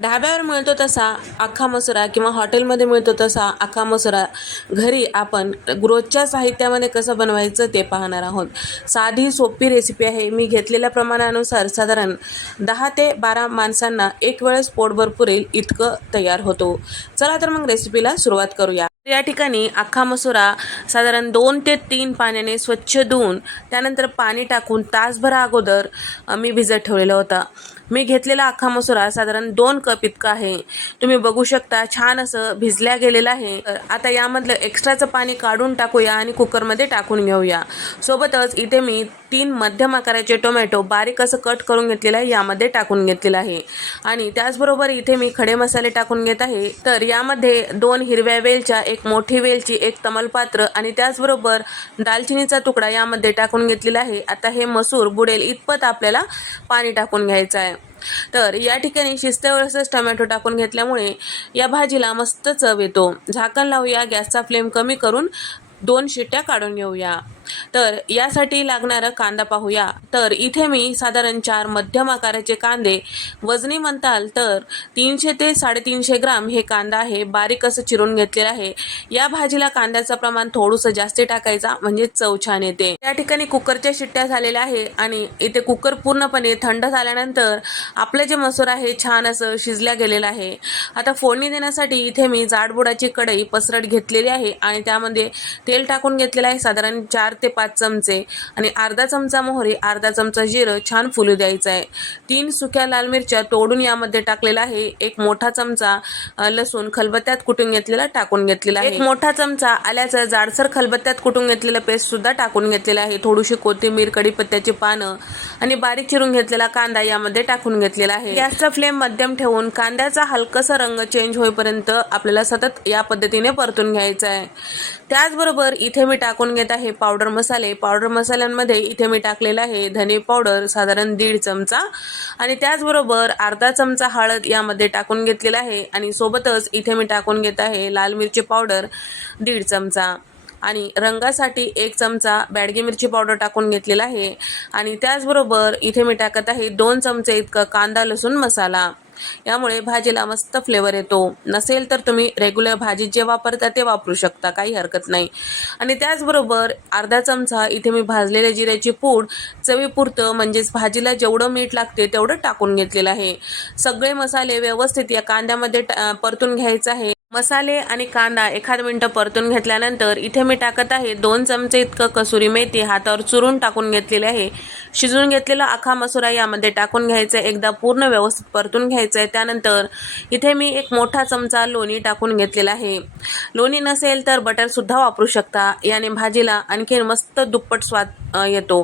ढाब्यावर मिळतो तसा अख्खा मसुरा किंवा हॉटेलमध्ये मिळतो तसा अख्खा मसुरा. घरी आपण रोजच्या साहित्यामध्ये कसं बनवायचं ते पाहणार आहोत. साधी सोपी रेसिपी आहे. मी घेतलेल्या प्रमाणानुसार साधारण दहा ते बारा माणसांना एक वेळेस पोटभर पुरेल इतकं तयार होतो. चला तर मग रेसिपीला सुरुवात करूया. या ठिकाणी अख्खा मसुरा साधारण दोन ते तीन पाण्याने स्वच्छ धुवून त्यानंतर पाणी टाकून तासभरा अगोदर मी भिजत ठेवलेला होता. मी घेतलेला अख्खा मसुरा साधारण दोन कप इतका आहे. तुम्ही बघू शकता छान असं भिजल्या गेलेलं आहे. तर आता यामधलं एक्स्ट्राचं पाणी काढून टाकूया आणि कुकरमध्ये टाकून घेऊया. सोबतच इथे मी तीन मध्यम आकाराचे टोमॅटो बारीक असं कट करून घेतलेलं आहे यामध्ये टाकून घेतलेलं आहे. आणि त्याचबरोबर इथे मी खडे मसाले टाकून घेत आहे. तर यामध्ये दोन हिरव्या वेलच्या एक मोठी वेलची एक तमलपात्र आणि त्याचबरोबर दालचिनीचा तुकडा यामध्ये टाकून घेतलेला आहे. आता हे मसूर बुडेल इतपत आपल्याला पाणी टाकून घ्यायचं आहे. तर या ठिकाणी शिजत्या टमॅटो टाकून घेतल्यामुळे या भाजीला मस्त चव येतो. झाकण लावूया गॅसचा फ्लेम कमी करून दोन शिट्ट्या काढून घेऊया. तर यासाठी लागणारा कांदा पाहूया. तर इथे मी साधारण चार मध्यम आकाराचे कांदे वजनी म्हणताल तर तीनशे ते साडेतीनशे ग्राम हे कांदा आहे. बारीक असं चिरून घेतलेलं आहे. या भाजीला कांद्याचं प्रमाण थोडंसं जास्त टाकायचा म्हणजे चव छान येते. या ठिकाणी कुकरच्या शिट्ट्या झालेल्या आहे आणि इथे कुकर पूर्णपणे थंड झाल्यानंतर आपलं जे मसूर आहे छान असं शिजल्या गेलेलं आहे. आता फोडणी देण्यासाठी इथे मी जाडबुडाची कढई पसरट घेतलेली आहे आणि त्यामध्ये तेल टाकून घेतलेलं आहे. साधारण चार ते पाच चमचे आणि अर्धा चमचा मोहरी अर्धा चमचा जिरं छान फुलू द्यायचं आहे. तीन सुक्या लाल मिरच्या तोडून यामध्ये टाकलेला आहे. एक मोठा चमचा लसूण खलबत्त्यात कुटून घेतलेला टाकून घेतलेला आहे. एक मोठा चमचा आल्याचं जाडसर खलबत्त्यात कुटून घेतलेला पेस्ट सुद्धा टाकून घेतलेला आहे. थोडीशी कोथिंबीर कडीपत्त्याची पानं आणि बारीक चिरून घेतलेला कांदा यामध्ये टाकून घेतलेला आहे. गॅसचा फ्लेम मध्यम ठेवून कांद्याचा हलकासा रंग चेंज होईपर्यंत आपल्याला सतत या पद्धतीने परतून घ्यायचा आहे. त्याचबरोबर इथे मी टाकून घेत आहे पावडर मसाले. पावडर मसाल्यांमध्ये इथे मी टाकलेलं आहे धने पावडर साधारण दीड चमचा. आणि त्याचबरोबर अर्धा चमचा हळद यामध्ये टाकून घेतलेला आहे. आणि सोबतच इथे मी टाकून घेत आहे लाल मिरची पावडर दीड चमचा. आणि रंगासाठी एक चमचा बॅडगी मिरची पावडर टाकून घेतलेला आहे. आणि त्याचबरोबर इथे मी टाकत आहे दोन चमचे इतका कांदा लसूण मसाला. यामुळे भाजीला मस्त फ्लेवर येतो. नसेल तर तुम्ही रेग्युलर भाजीत जे वापरता ते वापरू शकता काही हरकत नाही. आणि त्याचबरोबर अर्धा चमचा इथे मी भाजलेल्या जिऱ्याची पूड चवीपुरतं म्हणजेच भाजीला जेवढं मीठ लागते तेवढं टाकून घेतलेलं आहे. सगळे मसाले व्यवस्थित या कांद्यामध्ये टा- परतून घ्यायचं आहे. मसाले आणि कांदा एखाद मिनटं परतून घेतल्यानंतर इथे मी टाकत आहे दोन चमचे इतकं कसुरी मेथी हातावर चुरून टाकून घेतलेले आहे. शिजवून घेतलेला आखा मसुरा यामध्ये टाकून घ्यायचं आहे एकदा पूर्ण व्यवस्थित परतून घ्यायचं. आहे त्यानंतर इथे मी एक मोठा चमचा लोणी टाकून घेतलेला आहे. लोणी नसेल तर बटरसुद्धा वापरू शकता. याने भाजीला आणखीन मस्त दुप्पट स्वाद येतो.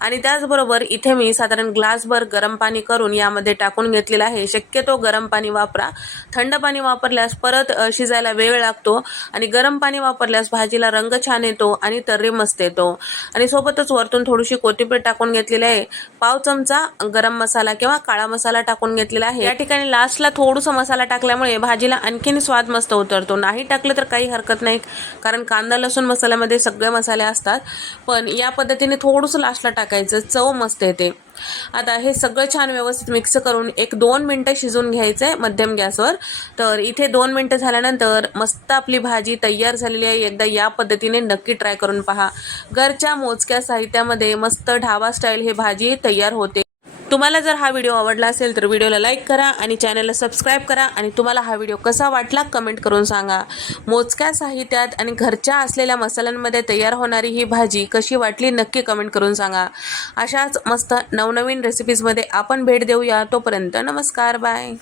आणि त्याचबरोबर इथे मी साधारण ग्लासभर गरम पाणी करून यामध्ये टाकून घेतलेलं आहे. शक्यतो गरम पाणी वापरा. थंड पाणी वापरल्यास परत शिजायला वेळ लागतो आणि गरम पाणी वापरल्यास भाजीला रंग छान येतो आणि तर्री मस्त येतो. आणि सोबतच वरतून थोडीशी कोथिंबीर टाकून घेतली घेतलेले आहे. पाव चमचा गरम मसाला किंवा काळा मसाला टाकून घेतलेला आहे. या ठिकाणी लास्टला थोडासा मसाला टाकल्यामुळे भाजीला आणखीन स्वाद मस्त उतरतो. नाही टाकलं तर काही हरकत नाही कारण कांदा लसूण मसाल्यामध्ये सगळे मसाले असतात. पण या पद्धतीने थोडंसं लास्टला टाकायचं. चव मस्त येते. आता हे सगळं छान व्यवस्थित मिक्स करून एक दोन मिनटं शिजवून घ्यायचं आहे मध्यम गॅसवर. तर इथे दोन मिनटं झाल्यानंतर मस्त आपली भाजी तयार झालेली आहे. एकदा या पद्धतीने नक्की ट्राय करून पहा. घरच्या मोजक्या साहित्यामध्ये मस्त ढाबा स्टाईल हे भाजी तयार होते. तुम्हाला जर हा व्हिडिओ आवडला असेल तर व्हिडिओला लाईक करा आणि चॅनलला सबस्क्राईब करा आणि तुम्हाला हा व्हिडिओ कसा वाटला कमेंट करून सांगा. मोजक्या साहित्यात आणि घरच्या असलेल्या मसाल्यांमध्ये तयार होणारी ही भाजी कशी वाटली नक्की कमेंट करून सांगा. अशाच मस्त नवनवीन रेसिपीजमध्ये आपण भेट देऊया. तोपर्यंत नमस्कार. बाय